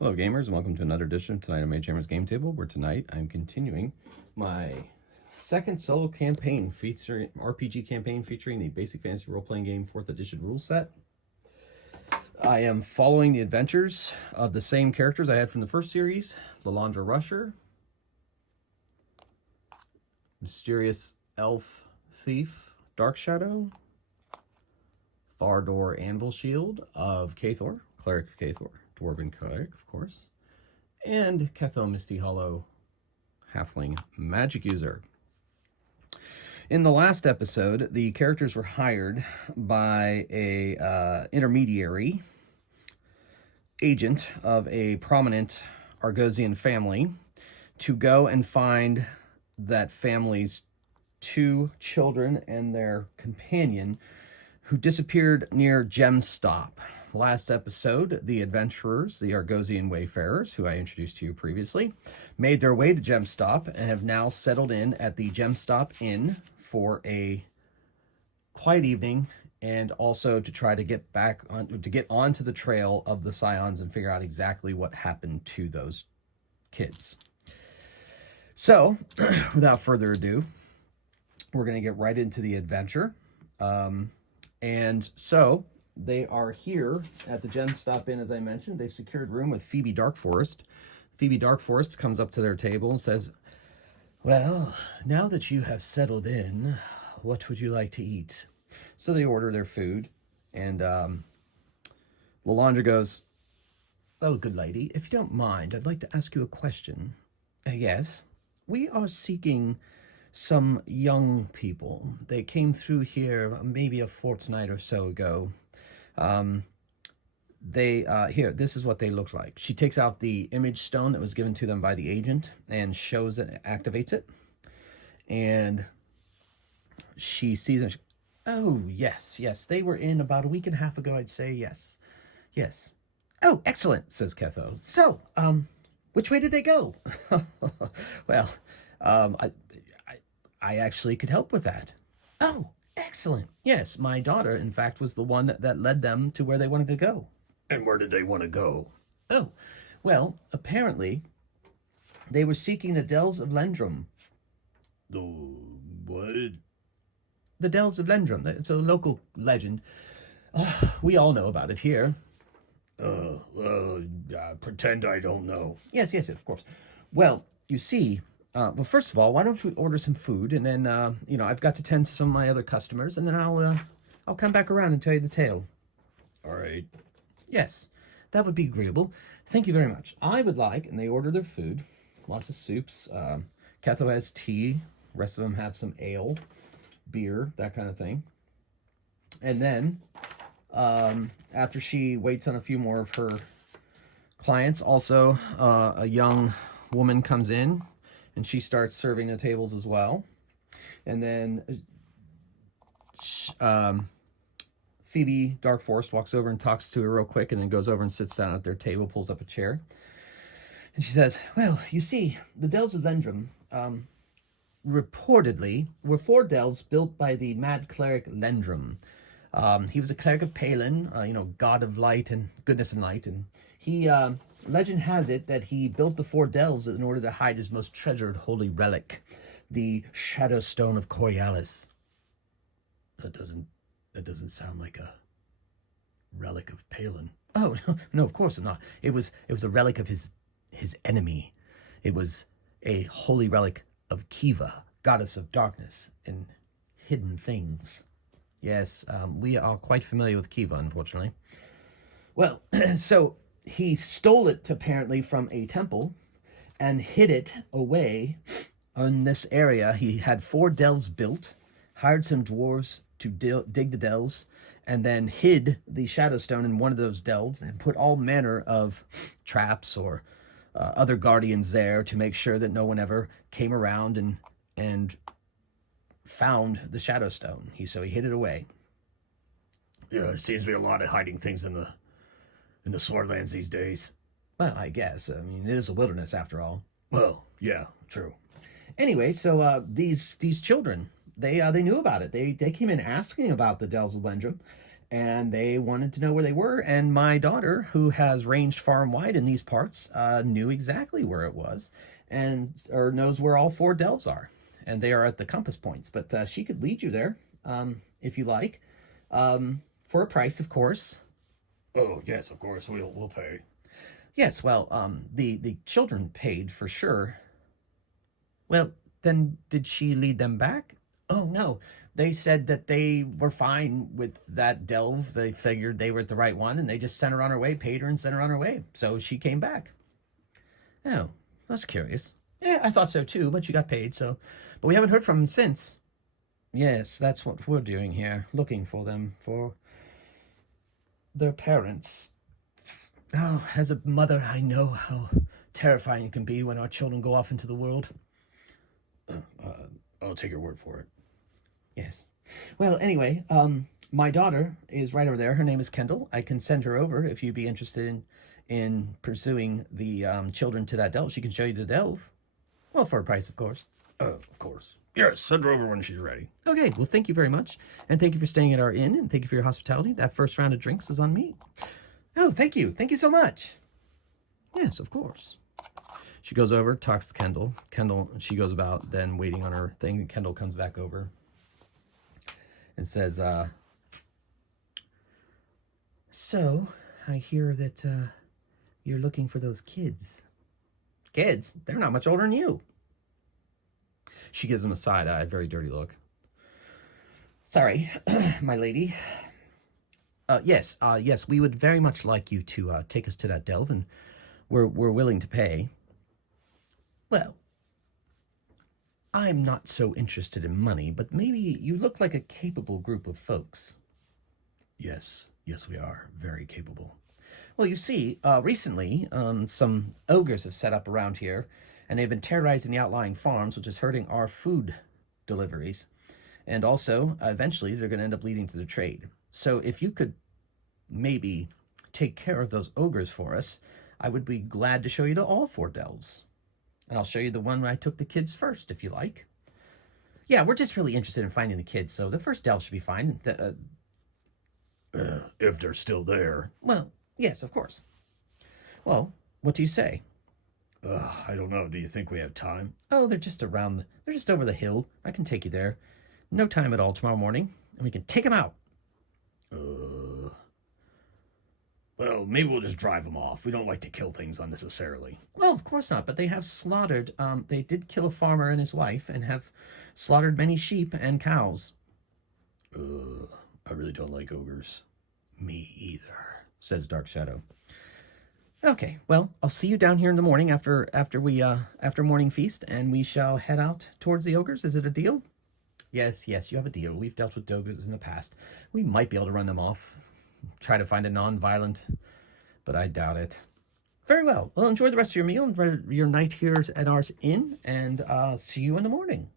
Hello gamers and welcome to another edition of Tonight on Mage Hammer's Game Table, where tonight I'm continuing my second solo campaign featuring RPG campaign featuring the Basic Fantasy Role-Playing Game 4th Edition rule set. I am following the adventures of the same characters I had from the first series, Lalandra Rusher, Mysterious Elf Thief Dark Shadow, Thardor Anvil Shield of Cathor, Cleric of Cathor, Dwarven Cleric, of course, and Ketho Misty Hollow Halfling Magic User. In the last episode, the characters were hired by a intermediary agent of a prominent Argosian family to go and find that family's two children and their companion who disappeared near Gemstop. Last episode, the adventurers, the Argosian Wayfarers, who I introduced to you previously, made their way to Gemstop and have now settled in at the Gemstop Inn for a quiet evening and also to try to get onto the trail of the Scions and figure out exactly what happened to those kids. So, without further ado, we're going to get right into the adventure. And so they are here at the Gemstop Inn, as I mentioned. They've secured room with Phoebe Darkforest. Phoebe Darkforest comes up to their table and says, "Well, now that you have settled in, what would you like to eat?" So they order their food, and Lalandra goes, "Well, good lady, if you don't mind, I'd like to ask you a question." Yes. "We are seeking some young people. They came through here maybe a fortnight or so ago. Here, this is what they look like." She takes out the image stone that was given to them by the agent and shows it, activates it. And she sees it. "Oh, yes, they were in about a week and a half ago, I'd say. Yes. "Oh, excellent," says Ketho. "So, which way did they go?" "Well, I actually could help with that." "Oh, excellent. Yes, my daughter, in fact, was the one that led them to where they wanted to go." "And where did they want to go?" "Oh, well, apparently they were seeking the Dells of Lendrum." "The what?" "The Dells of Lendrum. It's a local legend. We all know about it here." Pretend I don't know." Yes, of course. "Well, you see, well, first of all, why don't we order some food, and then, I've got to tend to some of my other customers, and then I'll come back around and tell you the tale." "All right." "Yes, that would be agreeable. Thank you very much. I would like," and they order their food, lots of soups. Ketho has tea. The rest of them have some ale, beer, that kind of thing. And then, after she waits on a few more of her clients, also a young woman comes in, and she starts serving the tables as well. And then Phoebe Darkforest walks over and talks to her real quick, and then goes over and sits down at their table, pulls up a chair. And she says, "Well, you see, the Dells of Lendrum, reportedly, were 4 delves built by the mad cleric Lendrum. He was a cleric of Palin, god of light and goodness and light, and he, legend has it that he built the 4 delves in order to hide his most treasured holy relic, the Shadow Stone of Coriolis." That doesn't sound like a relic of Palin." "Oh, no, of course not. It was a relic of his enemy. It was a holy relic of Kiva, goddess of darkness and hidden things." "Yes, we are quite familiar with Kiva, unfortunately." "Well, so he stole it apparently from a temple and hid it away in this area. He had 4 delves built, hired some dwarves to dig the delves, and then hid the Shadow Stone in one of those delves and put all manner of traps or other guardians there to make sure that no one ever came around and found the Shadow Stone. So he hid it away." "Yeah, it seems to be a lot of hiding things in the Swordlands these days." "Well, I guess. I mean, it is a wilderness after all." "Well, yeah, true." Anyway, so these children, they knew about it. They came in asking about the Dells of Lendrum, and they wanted to know where they were. And my daughter, who has ranged far and wide in these parts, knew exactly where it was, and or knows where all 4 delves are, and they are at the compass points. But she could lead you there, if you like, for a price, of course. Oh, yes, of course, we'll pay. Yes, well, the children paid for sure. Well, then did she lead them back? Oh, no. They said that they were fine with that delve. They figured they were at the right one, and they just sent her on her way, paid her, and sent her on her way. So she came back. Oh, that's curious. Yeah, I thought so too, but she got paid, so. But we haven't heard from them since. Yes, that's what we're doing here, looking for them, for their parents. Oh, as a mother, I know how terrifying it can be when our children go off into the world. I'll take your word for it. Yes. Well, anyway, my daughter is right over there. Her name is Kendall. I can send her over if you'd be interested in pursuing the children to that delve. She can show you the delve. Well, for a price, of course. Of course. Yes, send her over when she's ready. Okay, well, thank you very much. And thank you for staying at our inn, and thank you for your hospitality. That first round of drinks is on me. Oh, thank you. Thank you so much. Yes, of course. She goes over, talks to Kendall. Kendall, she goes about then waiting on her thing. Kendall comes back over and says, so I hear that you're looking for those kids. Kids? They're not much older than you. She gives him a side-eyed, very dirty look. Sorry, my lady. Yes, we would very much like you to take us to that delve, and we're willing to pay. Well, I'm not so interested in money, but maybe you look like a capable group of folks. Yes, we are very capable. Well, you see, recently, some ogres have set up around here, and they've been terrorizing the outlying farms, which is hurting our food deliveries. And also, eventually, they're going to end up leading to the trade. So if you could maybe take care of those ogres for us, I would be glad to show you to all 4 delves. And I'll show you the one where I took the kids first, if you like. Yeah, we're just really interested in finding the kids, so the first delve should be fine. If they're still there. Well, yes, of course. Well, what do you say? I don't know. Do you think we have time? Oh, they're just over the hill. I can take you there. No time at all tomorrow morning, and we can take them out. Well, maybe we'll just drive them off. We don't like to kill things unnecessarily. Well, of course not, but they have slaughtered, they did kill a farmer and his wife, and have slaughtered many sheep and cows. I really don't like ogres. Me either, says Dark Shadow. Okay, well, I'll see you down here in the morning after morning feast, and we shall head out towards the ogres. Is it a deal? Yes, you have a deal. We've dealt with ogres in the past. We might be able to run them off. Try to find a non-violent, but I doubt it. Very well. Well, enjoy the rest of your meal and your night here at our inn, and see you in the morning.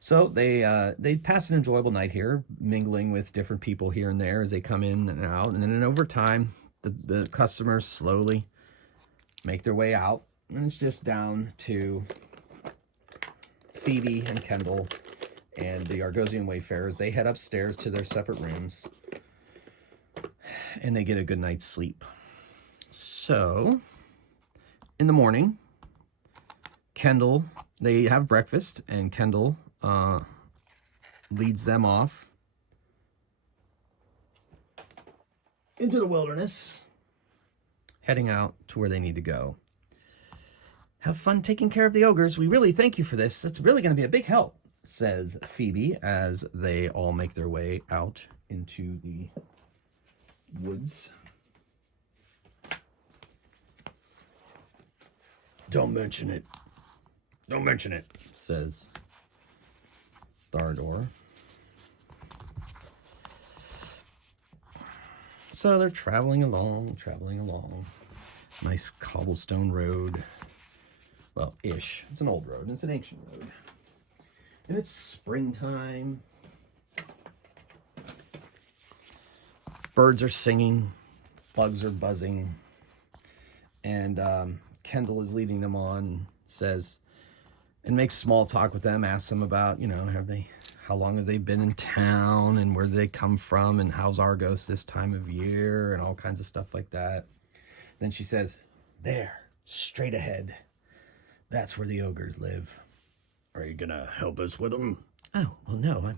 So they pass an enjoyable night here, mingling with different people here and there as they come in and out, and then over time, the customers slowly make their way out, and it's just down to Phoebe and Kendall and the Argosian Wayfarers. They head upstairs to their separate rooms, and they get a good night's sleep. So, in the morning, they have breakfast, and Kendall leads them off into the wilderness, heading out to where they need to go. Have fun taking care of the ogres. We really thank you for this. It's really going to be a big help, says Phoebe, as they all make their way out into the woods. Don't mention it. Don't mention it, says Thardor. So they're traveling along. Nice cobblestone road. Well, ish. It's an old road. It's an ancient road. And it's springtime. Birds are singing. Bugs are buzzing. And Kendall is leading them on, says, and make small talk with them, ask them about, how long have they been in town and where do they come from and how's Argos this time of year and all kinds of stuff like that. Then she says, there, straight ahead. That's where the ogres live. Are you gonna help us with them? Oh, well, no,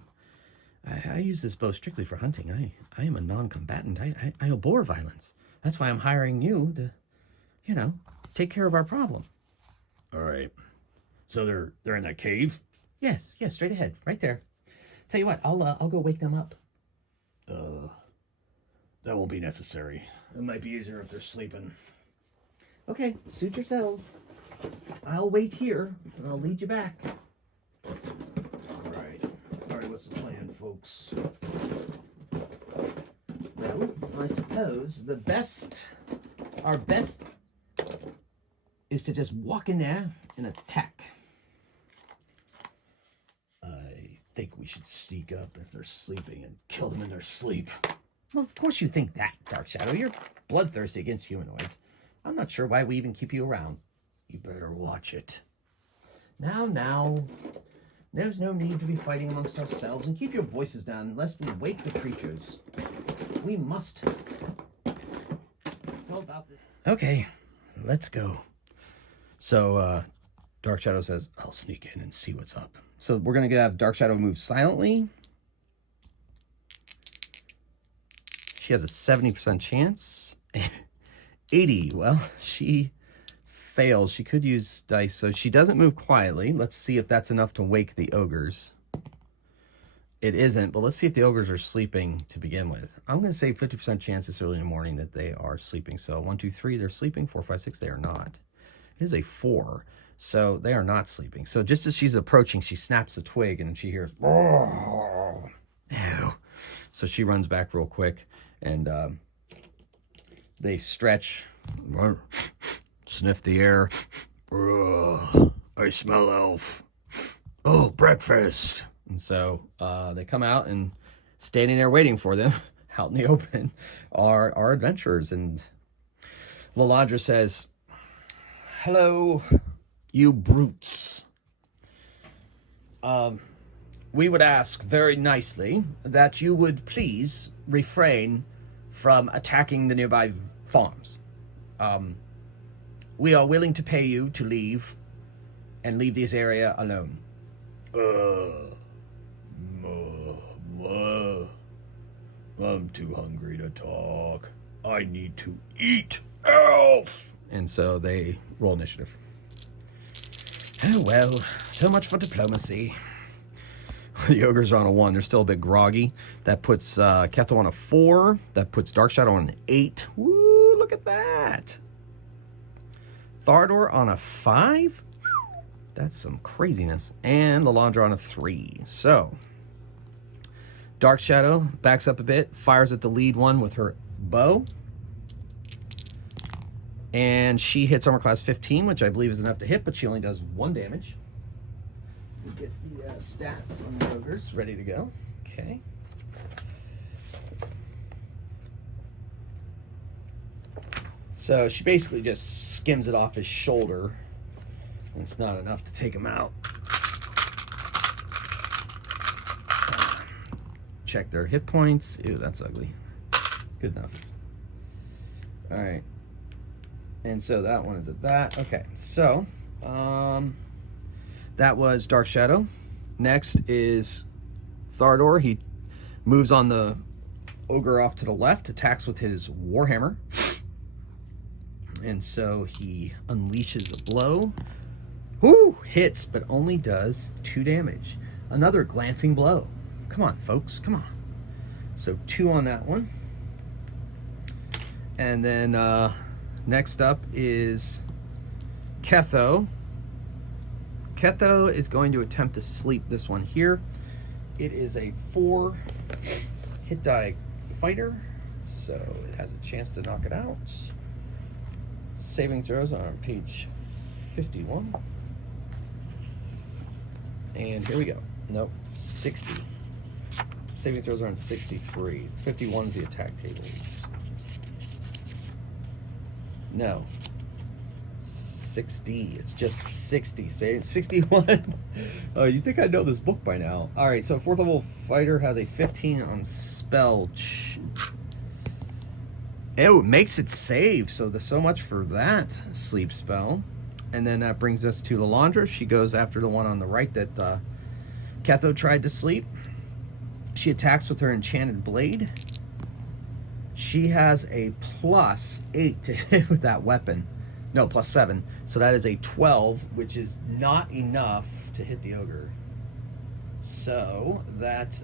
I use this bow strictly for hunting. I am a non-combatant. I abhor violence. That's why I'm hiring you to, take care of our problem. All right. So they're in that cave? Yes, straight ahead, right there. Tell you what, I'll go wake them up. That won't be necessary. It might be easier if they're sleeping. Okay, suit yourselves. I'll wait here, and I'll lead you back. All right, what's the plan, folks? Well, I suppose our best is to just walk in there and attack. I think we should sneak up if they're sleeping and kill them in their sleep. Well, of course you think that, Dark Shadow. You're bloodthirsty against humanoids. I'm not sure why we even keep you around. You better watch it. Now. There's no need to be fighting amongst ourselves, and keep your voices down lest we wake the creatures. We must go about this. Okay, let's go. So, Dark Shadow says, I'll sneak in and see what's up. So we're going to have Dark Shadow move silently. She has a 70% chance. 80, well, she fails. She could use dice, so she doesn't move quietly. Let's see if that's enough to wake the ogres. It isn't, but let's see if the ogres are sleeping to begin with. I'm going to say 50% chance this early in the morning that they are sleeping. So 1, 2, 3, they're sleeping. 4, 5, 6, they are not. It is a 4, so they are not sleeping. So just as she's approaching, she snaps a twig and she hears, oh, ew. So she runs back real quick and they stretch, sniff the air. I smell elf. Oh, breakfast. And so they come out, and standing there waiting for them out in the open are our adventurers. And Lalandra says, hello, you brutes. We would ask very nicely that you would please refrain from attacking the nearby farms. We are willing to pay you to leave and leave this area alone. I'm too hungry to talk. I need to eat, elf! And so they roll initiative. Oh, well, so much for diplomacy. The ogres are on a 1. They're still a bit groggy. That puts Ketho on a 4. That puts Dark Shadow on an 8. Woo, look at that. Thardor on a 5. That's some craziness. And Lalandra on a 3. So, Dark Shadow backs up a bit, fires at the lead one with her bow. And she hits armor class 15, which I believe is enough to hit, but she only does 1 damage. We get the stats on the ogres ready to go. Okay. So she basically just skims it off his shoulder. And it's not enough to take him out. Check their hit points. Ew, that's ugly. Good enough. All right. And so that one is at that. Okay, so that was Dark Shadow. Next is Thardor. He moves on the ogre off to the left, attacks with his warhammer. And so he unleashes a blow. Whoo! Hits, but only does 2 damage. Another glancing blow. Come on, folks, come on. So 2 on that one. And then next up is Ketho. Ketho is going to attempt to sleep this one here. It is a 4 hit die fighter, so it has a chance to knock it out. Saving throws are on page 51. And here we go. Nope, 60. Saving throws are on 63. 51 is the attack table. No. 60. It's just 60. Say it's 61. Oh, you think I know this book by now? All right, so 4th level fighter has a 15 on spell. Oh, it makes it save. So there's so much for that sleep spell. And then that brings us to Lalandra. She goes after the one on the right that Ketho tried to sleep. She attacks with her enchanted blade. She has a +8 to hit with that weapon. No, +7. So that is a 12, which is not enough to hit the ogre. So that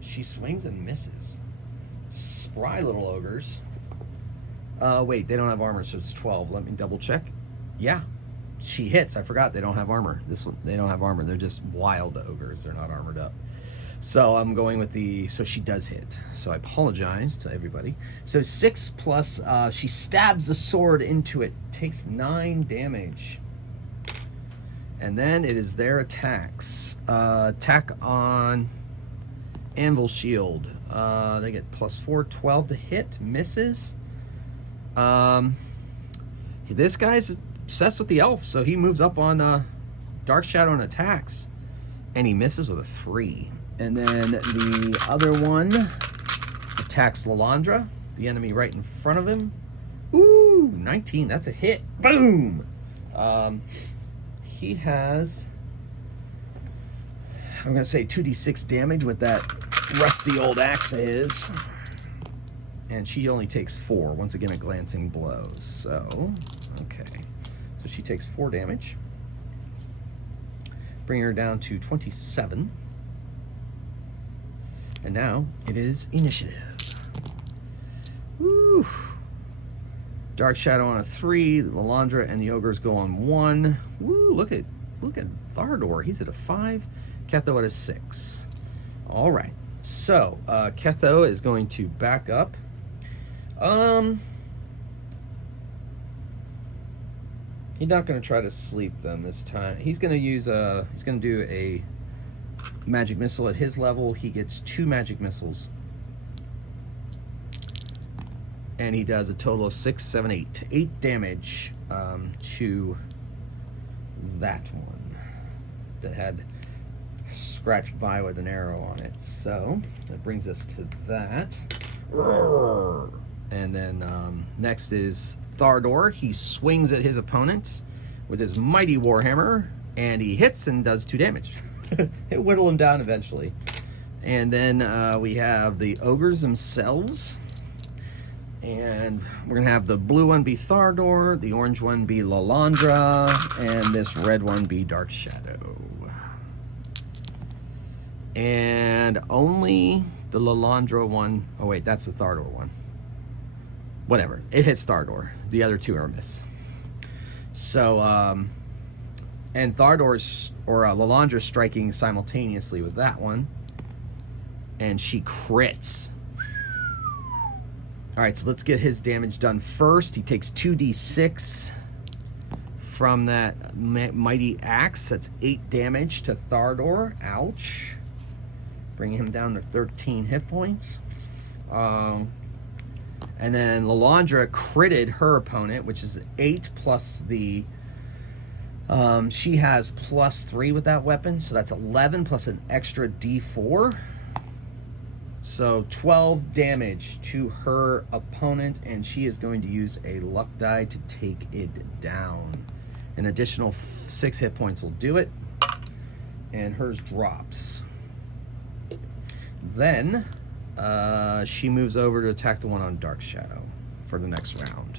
she swings and misses. Spry little ogres. Wait, they don't have armor, so it's 12. Let me double check. Yeah, she hits. I forgot they don't have armor. This one, they don't have armor. They're just wild ogres. They're not armored up. So I'm going with the, so she does hit. So I apologize to everybody. So 6 plus, she stabs the sword into it, takes 9 damage. And then it is their attacks. Attack on Anvil Shield. They get +4, 12 to hit, misses. This guy's obsessed with the elf, so he moves up on Dark Shadow and attacks. And he misses with a 3. And then the other one attacks Lalandra, the enemy right in front of him. Ooh, 19, that's a hit. Boom! He has, I'm going to say 2d6 damage with that rusty old axe of his. And she only takes 4, once again a glancing blow. So, okay. So she takes 4 damage. Bring her down to 27. And now it is initiative. Woo! Dark Shadow on a 3, Lalandra and the ogres go on 1. Woo! Look at Thardor. He's at a 5. Ketho at a 6. All right. So Ketho is going to back up. He's not going to try to sleep them this time. He's going to use he's going to do a magic missile at his level. He gets 2 magic missiles. And he does a total of 6, 7, 8. 8 damage to that one that had scratched by with an arrow on it. So that brings us to that. And then next is Thardor. He swings at his opponent with his mighty warhammer, and he hits and does 2 damage. It whittle him down eventually. And then we have the ogres themselves. And we're going to have the blue one be Thardor, the orange one be Lalandra, and this red one be Dark Shadow. And only the Lalandra one, oh wait, that's the Thardor one. Whatever, it hits Thardor. The other 2 are a miss. So, and Thardor's, or Lalandra's striking simultaneously with that one. And she crits. All right, so let's get his damage done first. He takes 2d6 from that mighty axe. That's 8 damage to Thardor. Ouch. Bringing him down to 13 hit points. And then Lalandra critted her opponent, which is 8 plus the... she has +3 with that weapon, so that's 11 plus an extra d4. So 12 damage to her opponent, and she is going to use a luck die to take it down. An additional 6 hit points will do it, and hers drops. Then she moves over to attack the one on Dark Shadow for the next round.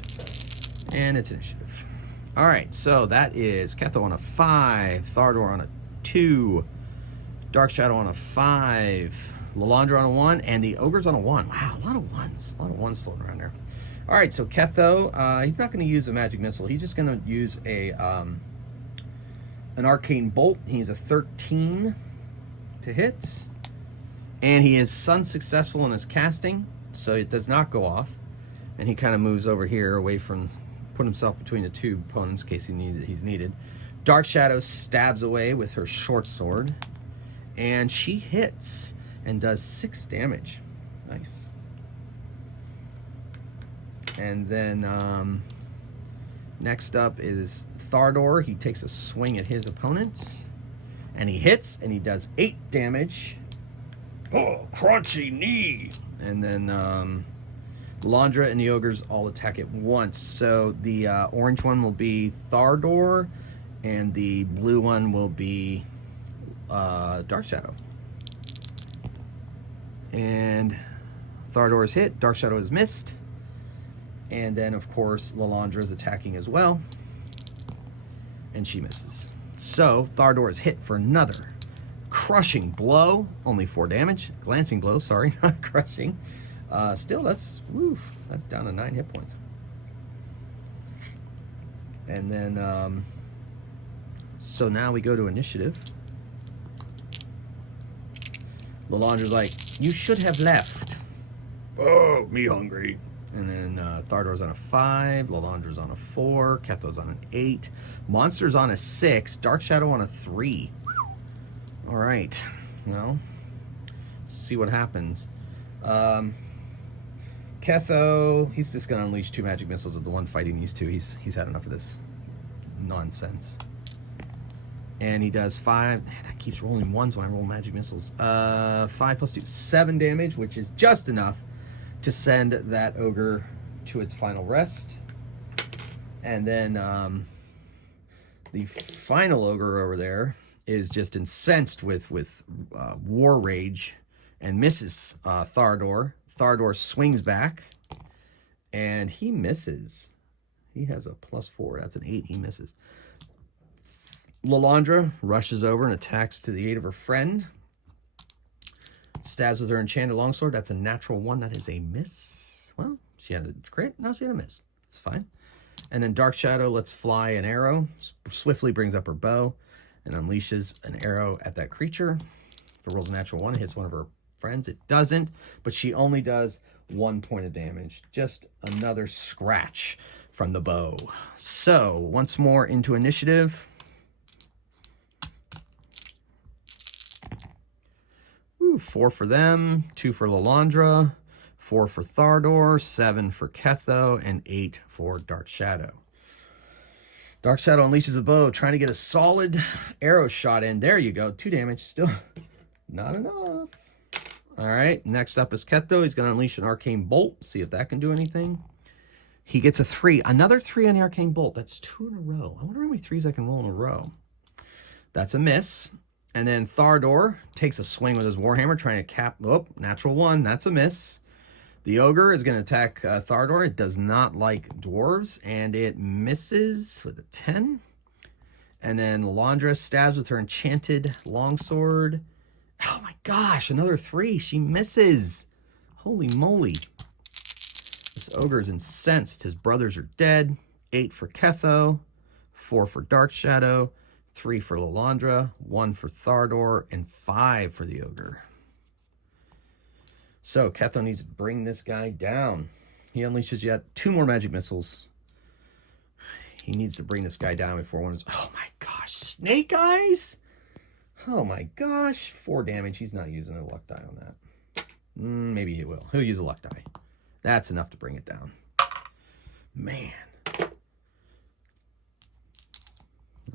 And it's initiative. All right, so that is Ketho on a 5, Thardor on a 2, Dark Shadow on a 5, Lalandra on a 1, and the ogres on a 1. Wow, a lot of ones. A lot of ones floating around there. All right, so Ketho, he's not going to use a magic missile. He's just going to use a an arcane bolt. He's a 13 to hit. And he is unsuccessful in his casting, so it does not go off. And he kind of moves over here away from, put himself between the 2 opponents in case he's needed. Dark Shadow stabs away with her short sword. And she hits and does 6 damage. Nice. And then Next up is Thardor. He takes a swing at his opponent. And he hits, and he does 8 damage. Oh, crunchy knee. And then Lalandra and the ogres all attack at once. So the orange one will be Thardor, and the blue one will be Dark Shadow. And Thardor is hit, Dark Shadow is missed. And then, of course, Lalandra is attacking as well. And she misses. So Thardor is hit for another crushing blow, only 4 damage. Glancing blow, sorry, not crushing. Still, that's down to 9 hit points. And then, so now we go to initiative. Lalandra's like, you should have left. Oh, me hungry. And then Thardor's on a 5, Lalandra's on a 4, Ketho's on an 8, Monster's on a 6, Dark Shadow on a 3. All right, well, let's see what happens. Ketho, he's just gonna unleash 2 magic missiles at the one fighting these two. He's had enough of this nonsense. And he does 5. Man, that keeps rolling 1s when I roll magic missiles. 5 plus 2, 7 damage, which is just enough to send that ogre to its final rest. And then the final ogre over there is just incensed with war rage and misses Thardor. Thardor swings back, and he misses. He has a +4. That's an 8. He misses. Lalandra rushes over and attacks to the aid of her friend. Stabs with her enchanted longsword. That's a natural 1. That is a miss. Well, she had a crit. Now she had a miss. It's fine. And then Dark Shadow lets fly an arrow. Swiftly brings up her bow and unleashes an arrow at that creature. If it rolls a natural 1, it hits one of her friends. It doesn't, but she only does 1 point of damage. Just another scratch from the bow. So, once more into initiative. Ooh, 4 for them, 2 for Lalandra, 4 for Thardor, 7 for Ketho, and 8 for Dark Shadow. Dark Shadow unleashes a bow, trying to get a solid arrow shot in. There you go, 2 damage, still not enough. All right, next up is Ketho. He's going to unleash an arcane bolt, see if that can do anything. He gets a 3, another 3 on the arcane bolt. That's 2 in a row. I wonder how many 3s I can roll in a row. That's a miss. And then Thardor takes a swing with his Warhammer, trying to cap, oh, natural 1, that's a miss. The ogre is going to attack Thardor. It does not like dwarves, and it misses with a 10. And then Lalandra stabs with her enchanted longsword. Oh my gosh, another 3. She misses. Holy moly. This ogre is incensed. His brothers are dead. 8 for Ketho, 4 for Dark Shadow, 3 for Lalandra, 1 for Thardor, and 5 for the ogre. So Ketho needs to bring this guy down. He unleashes yet 2 more magic missiles. He needs to bring this guy down before one is... Oh my gosh, Snake Eyes? Oh my gosh, 4 damage. He's not using a luck die on that. Maybe he will. He'll use a luck die. That's enough to bring it down. Man. That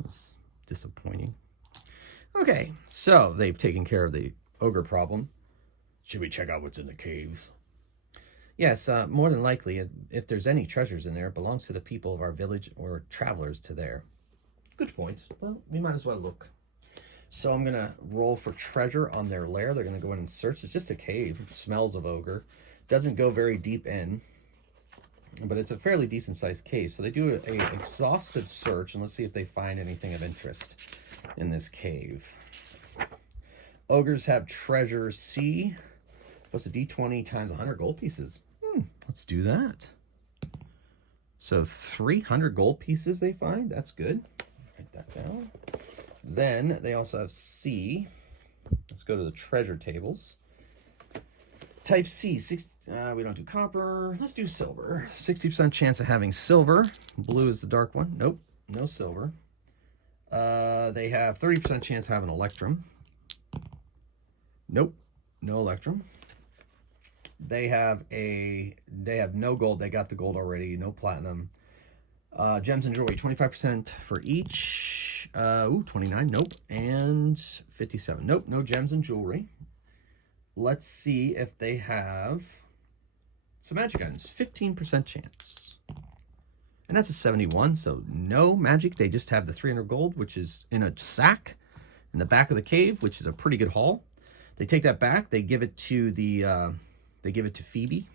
was disappointing. Okay, so they've taken care of the ogre problem. Should we check out what's in the caves? Yes, more than likely, if there's any treasures in there, it belongs to the people of our village or travelers to there. Good point. Well, we might as well look. So I'm going to roll for treasure on their lair. They're going to go in and search. It's just a cave. It smells of ogre. Doesn't go very deep in, but it's a fairly decent sized cave. So they do a exhaustive search, and let's see if they find anything of interest in this cave. Ogres have treasure C. Plus a d20 times 100 gold pieces. Let's do that. So 300 gold pieces they find. That's good. Write that down. Then they also have C. Let's go to the treasure tables. Type C, we don't do copper. Let's do silver. 60% chance of having silver. Blue is the dark one. Nope, no silver. They have 30% chance of having electrum. Nope, no electrum. They have no gold. They got the gold already. No platinum. Gems and jewelry, 25% for each. 29, nope. And 57, nope, no gems and jewelry. Let's see if they have some magic items. 15% chance. And that's a 71, so no magic. They just have the 300 gold, which is in a sack in the back of the cave, which is a pretty good haul. They take that back. They give it to Phoebe.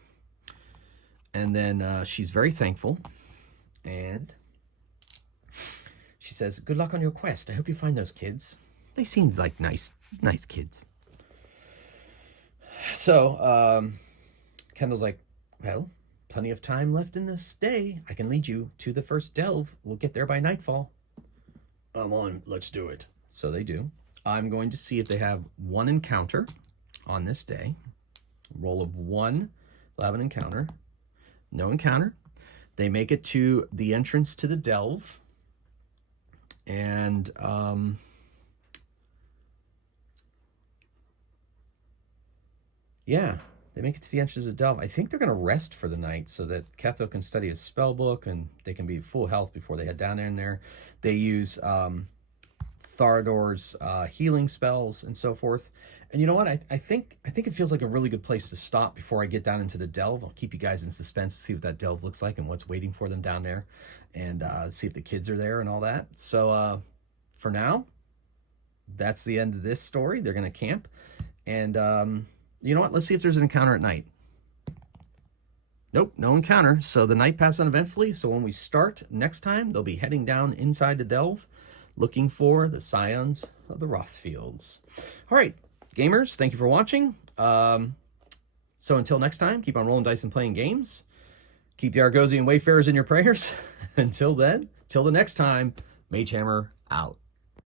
And then she's very thankful. And she says, good luck on your quest. I hope you find those kids. They seemed like nice kids. So Kendall's like, well, plenty of time left in this day. I can lead you to the first delve. We'll get there by nightfall. I'm on. Let's do it. So they do. I'm going to see if they have one encounter on this day. Roll of 1. They'll have an encounter. No encounter. They make it to the entrance to the delve. And yeah, they make it to the entrance of the delve. I think they're going to rest for the night so that Ketho can study his spell book and they can be full health before they head down in there. They use Tharador's healing spells and so forth. And you know what? I think it feels like a really good place to stop before I get down into the delve. I'll keep you guys in suspense to see what that delve looks like and what's waiting for them down there, and see if the kids are there and all that. So for now, that's the end of this story. They're going to camp. And you know what? Let's see if there's an encounter at night. Nope, no encounter. So the night passed uneventfully. So when we start next time, they'll be heading down inside the delve, looking for the Scions of the Rothfields. All right, gamers, thank you for watching. So until next time, keep on rolling dice and playing games. Keep the Argosian Wayfarers in your prayers. Until then, till the next time, Mage Hammer out.